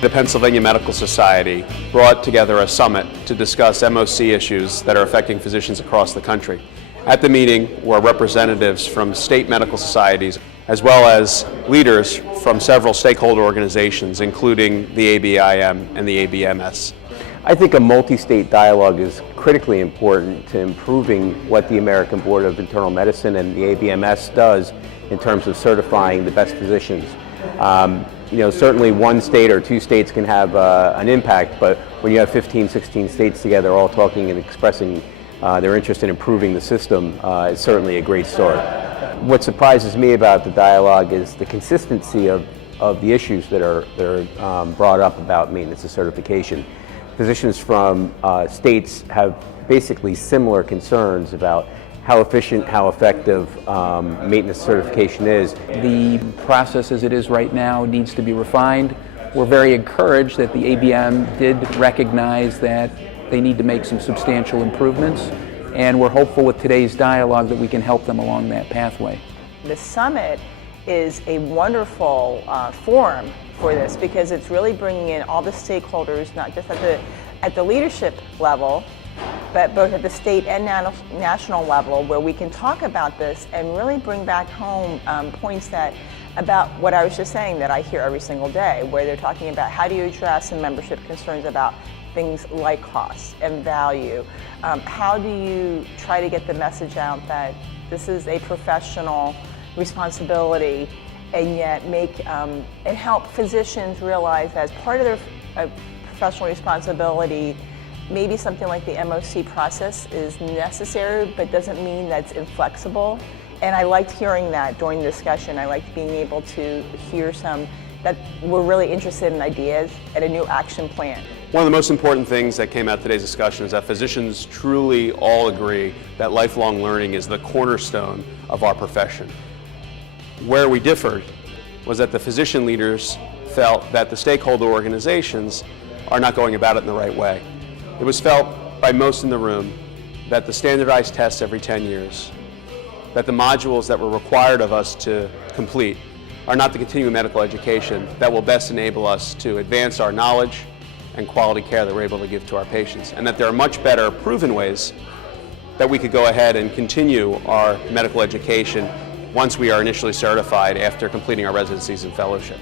The Pennsylvania Medical Society brought together a summit to discuss MOC issues that are affecting physicians across the country. At the meeting were representatives from state medical societies as well as leaders from several stakeholder organizations, including the ABIM and the ABMS. I think a multi-state dialogue is critically important to improving what the American Board of Internal Medicine and the ABMS does in terms of certifying the best physicians. Certainly one state or two states can have an impact, but when you have 15, 16 states together all talking and expressing their interest in improving the system, it's certainly a great start. What surprises me about the dialogue is the consistency of the issues that are brought up about maintenance of certification. Physicians from states have basically similar concerns about how efficient, how effective maintenance certification is. The process as it is right now needs to be refined. We're very encouraged that the ABM did recognize that they need to make some substantial improvements, and we're hopeful with today's dialogue that we can help them along that pathway. The summit is a wonderful forum for this because it's really bringing in all the stakeholders, not just at the leadership level, but both at the state and national level, where we can talk about this and really bring back home points about what I was just saying that I hear every single day, where they're talking about how do you address some membership concerns about things like cost and value. How do you try to get the message out that this is a professional responsibility, and yet and help physicians realize as part of their professional responsibility, maybe something like the MOC process is necessary, but doesn't mean that's inflexible. And I liked hearing that during the discussion. I liked being able to hear that we're really interested in ideas and a new action plan. One of the most important things that came out of today's discussion is that physicians truly all agree that lifelong learning is the cornerstone of our profession. Where we differed was that the physician leaders felt that the stakeholder organizations are not going about it in the right way. It was felt by most in the room that the standardized tests every 10 years, that the modules that were required of us to complete are not the continuing medical education that will best enable us to advance our knowledge and quality care that we're able to give to our patients, and that there are much better proven ways that we could go ahead and continue our medical education once we are initially certified after completing our residencies and fellowships.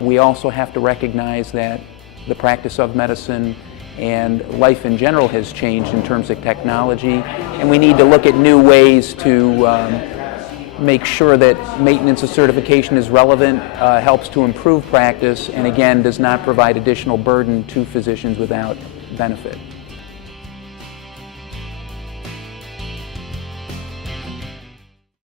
We also have to recognize that the practice of medicine and life in general has changed in terms of technology, and we need to look at new ways to make sure that maintenance of certification is relevant, helps to improve practice, and again does not provide additional burden to physicians without benefit.